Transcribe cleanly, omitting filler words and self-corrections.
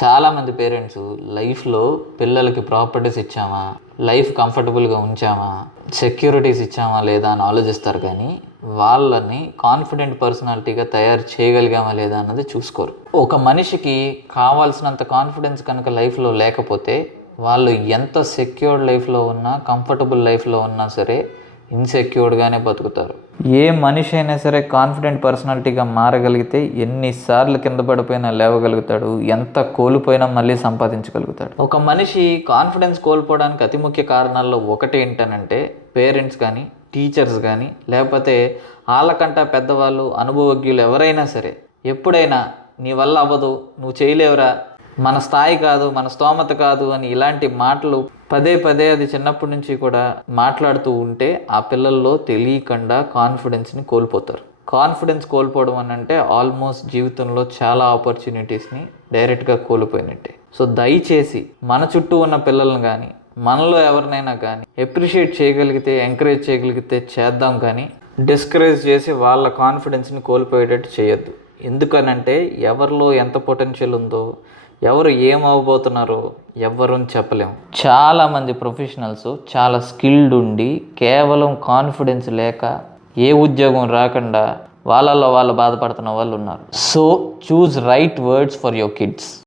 చాలామంది పేరెంట్స్ లైఫ్లో పిల్లలకి ప్రాపర్టీస్ ఇచ్చామా, లైఫ్ కంఫర్టబుల్గా ఉంచామా, సెక్యూరిటీస్ ఇచ్చామా లేదా అని ఆలోచిస్తారు, కానీ వాళ్ళని కాన్ఫిడెంట్ పర్సనాలిటీగా తయారు చేయగలిగామా లేదా అన్నది చూసుకోరు. ఒక మనిషికి కావాల్సినంత కాన్ఫిడెన్స్ కనుక లైఫ్లో లేకపోతే వాళ్ళు ఎంత సెక్యూర్డ్ లైఫ్లో ఉన్నా, కంఫర్టబుల్ లైఫ్లో ఉన్నా సరే ఇన్సెక్యూర్డ్గానే బతుకుతారు. ఏ మనిషి అయినా సరే కాన్ఫిడెంట్ పర్సనాలిటీగా మారగలిగితే ఎన్నిసార్లు కింద పడిపోయినా లేవగలుగుతాడు, ఎంత కోల్పోయినా మళ్ళీ సంపాదించగలుగుతాడు. ఒక మనిషి కాన్ఫిడెన్స్ కోల్పోవడానికి అతి ముఖ్య కారణాల్లో ఒకటి ఏంటనంటే పేరెంట్స్ కానీ, టీచర్స్ కానీ, లేకపోతే వాళ్ళకంటా పెద్దవాళ్ళు, అనుభవజ్ఞులు ఎవరైనా సరే ఎప్పుడైనా నీ వల్ల అవ్వదు, నువ్వు చేయలేవురా, మన స్థాయి కాదు, మన స్తోమత కాదు అని ఇలాంటి మాటలు పదే పదే అది చిన్నప్పటి నుంచి కూడా మాట్లాడుతూ ఉంటే ఆ పిల్లల్లో తెలియకుండా కాన్ఫిడెన్స్ని కోల్పోతారు. కాన్ఫిడెన్స్ కోల్పోవడం అని అంటే ఆల్మోస్ట్ జీవితంలో చాలా ఆపర్చునిటీస్ని డైరెక్ట్గా కోల్పోయినట్టే. సో దయచేసి మన చుట్టూ ఉన్న పిల్లలను కానీ, మనలో ఎవరినైనా కానీ అప్రిషియేట్ చేయగలిగితే, ఎంకరేజ్ చేయగలిగితే చేద్దాం, కానీ డిస్కరేజ్ చేసి వాళ్ళ కాన్ఫిడెన్స్ని కోల్పోయేటట్టు చేయొద్దు. ఎందుకనంటే ఎవరిలో ఎంత పొటెన్షియల్ ఉందో, ఎవరు ఏమవబోతున్నారో ఎవ్వరూ చెప్పలేము. చాలామంది ప్రొఫెషనల్స్ చాలా స్కిల్డ్ ఉండి కేవలం కాన్ఫిడెన్స్ లేక ఏ ఉద్యోగం రాకుండా వాళ్ళల్లో వాళ్ళు బాధపడుతున్న వాళ్ళు ఉన్నారు. So choose right words for your kids.